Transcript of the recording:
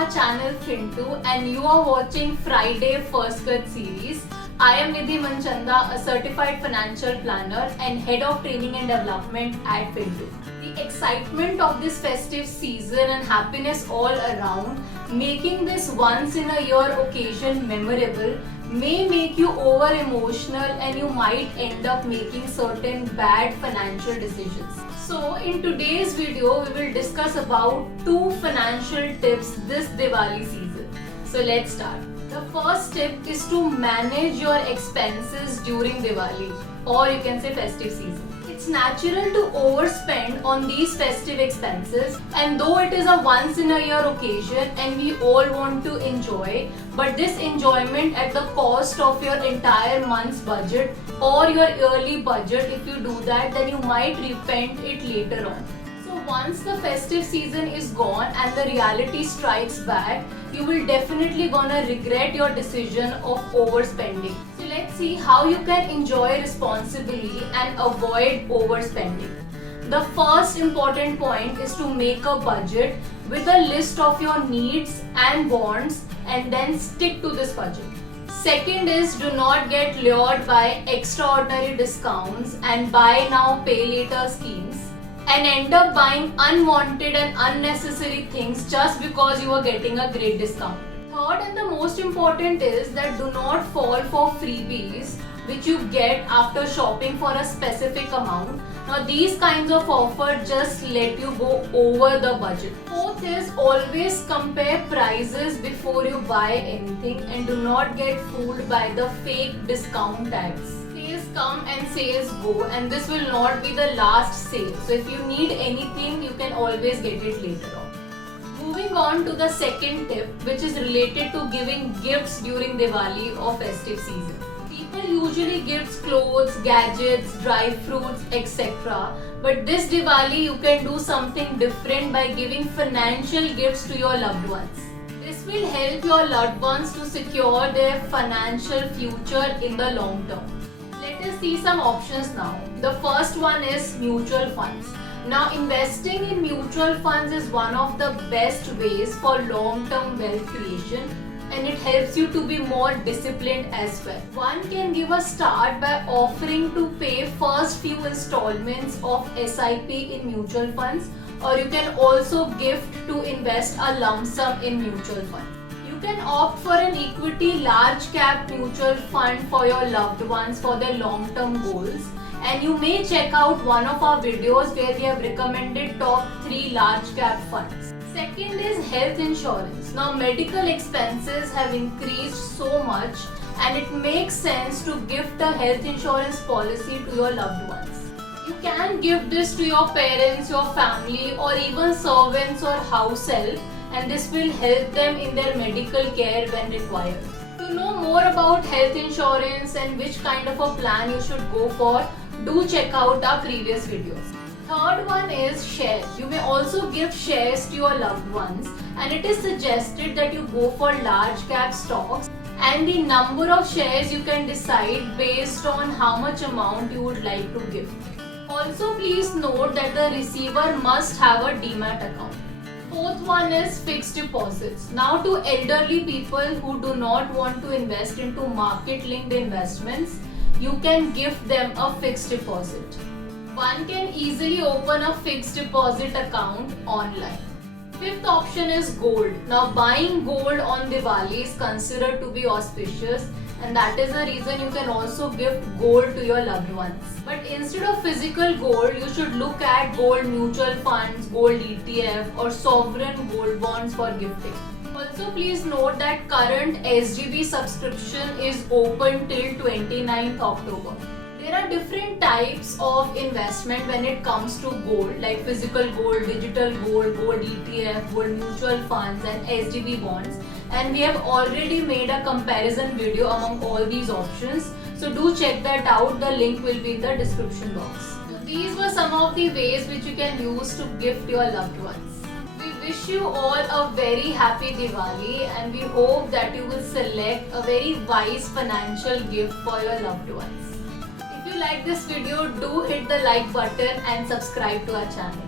our channel Fintu and you are watching Friday First Cut series. I am Nidhi Manchanda, a certified financial planner and head of training and development at Fintu. The excitement of this festive season and happiness all around, making this once in a year occasion memorable, may make you over emotional and you might end up making certain bad financial decisions. So in today's video, we will discuss about 2 financial tips this Diwali season. So let's start. The first tip is to manage your expenses during Diwali, or you can say festive season. It's natural to overspend on these festive expenses, and though it is a once in a year occasion and we all want to enjoy, but this enjoyment at the cost of your entire month's budget or your yearly budget, if you do that, then you might repent it later on. So once the festive season is gone and the reality strikes back, you will definitely gonna regret your decision of overspending. So let's see how you can enjoy responsibly and avoid overspending. The first important point is to make a budget with a list of your needs and wants and then stick to this budget. Second is, do not get lured by extraordinary discounts and buy now pay later schemes and end up buying unwanted and unnecessary things just because you are getting a great discount. Third and the most important is that do not fall for freebies which you get after shopping for a specific amount. Now these kinds of offers just let you go over the budget. Fourth is, always compare prices before you buy anything and do not get fooled by the fake discount tags. Sales come and sales go, and this will not be the last sale. So if you need anything, you can always get it later on. Moving on to the second tip, which is related to giving gifts during Diwali or festive season. People usually gives clothes, gadgets, dry fruits, etc. But this Diwali you can do something different by giving financial gifts to your loved ones. This will help your loved ones to secure their financial future in the long term. Let us see some options now. The first one is mutual funds. Now investing in mutual funds is one of the best ways for long-term wealth creation, and it helps you to be more disciplined as well. One can give a start by offering to pay first few installments of SIP in mutual funds, or you can also gift to invest a lump sum in mutual fund. You can opt for an equity large cap mutual fund for your loved ones for their long-term goals. And you may check out one of our videos where we have recommended top 3 large cap funds. Second is health insurance. Now medical expenses have increased so much and it makes sense to gift a health insurance policy to your loved ones. You can give this to your parents, your family, or even servants or house help, and this will help them in their medical care when required. To know more about health insurance and which kind of a plan you should go for, do check out our previous videos. Third one is shares. You may also give shares to your loved ones, and it is suggested that you go for large cap stocks, and the number of shares you can decide based on how much amount you would like to give. Also please note that the receiver must have a demat account. Fourth one is fixed deposits. Now to elderly people who do not want to invest into market linked investments, you can gift them a fixed deposit. One can easily open a fixed deposit account online. Fifth option is gold. Now buying gold on Diwali is considered to be auspicious, and that is the reason you can also gift gold to your loved ones. But instead of physical gold, you should look at gold mutual funds, gold ETF, or sovereign gold bonds for gifting. Also please note that current SGB subscription is open till 29th October. There are different types of investment when it comes to gold, like physical gold, digital gold, gold ETF, gold mutual funds, and SGB bonds. And we have already made a comparison video among all these options. So do check that out. The link will be in the description box. So these were some of the ways which you can use to gift your loved ones. We wish you all a very happy Diwali, and we hope that you will select a very wise financial gift for your loved ones. If you like this video, do hit the like button and subscribe to our channel.